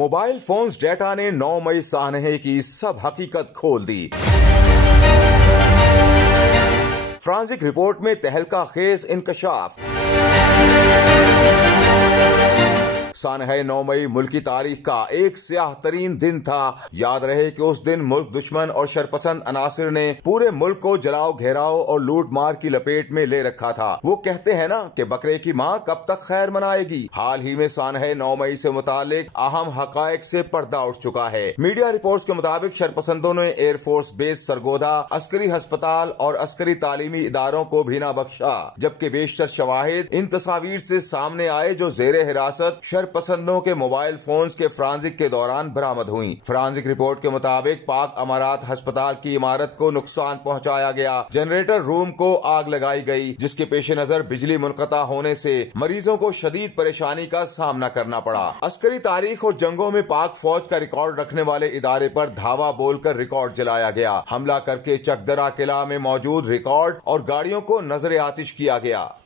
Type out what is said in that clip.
Mobile phones data ने 9 मई सानहे की सब हकीकत खोल दी। फ्रांसिक रिपोर्ट में तहलका खेज इंकशाफ। सानहे 9 मई मुल्क की तारीख का एक स्याह तरीन दिन था। याद रहे कि उस दिन मुल्क दुश्मन और शरपसंद अनासिर ने पूरे मुल्क को जलाओ, घेराव और लूट मार की लपेट में ले रखा था। वो कहते हैं ना कि बकरे की माँ कब तक खैर मनाएगी। हाल ही में सानहे 9 मई से मुतालिक अहम हकायक से पर्दा उठ चुका है। मीडिया रिपोर्ट्स के मुताबिक शरपसंदों ने एयरफोर्स बेस सरगोदा, अस्करी अस्पताल और अस्करी तालीमी इदारों को भी ना बख्शा, जबकि बेशतर शवाहिद इन तस्वीर से सामने आए जो जेरे हिरासत पसंदों के मोबाइल फोन्स के फ्रांसिक के दौरान बरामद हुई। फ्रांसिक रिपोर्ट के मुताबिक पाक अमारात अस्पताल की इमारत को नुकसान पहुंचाया गया, जनरेटर रूम को आग लगाई गई, जिसके पेश नजर बिजली मुनक़ता होने से मरीजों को शदीद परेशानी का सामना करना पड़ा। अस्करी तारीख और जंगों में पाक फौज का रिकॉर्ड रखने वाले इदारे पर धावा बोलकर रिकॉर्ड जलाया गया। हमला करके चकदरा किला में मौजूद रिकॉर्ड और गाड़ियों को नजर आतिश किया गया।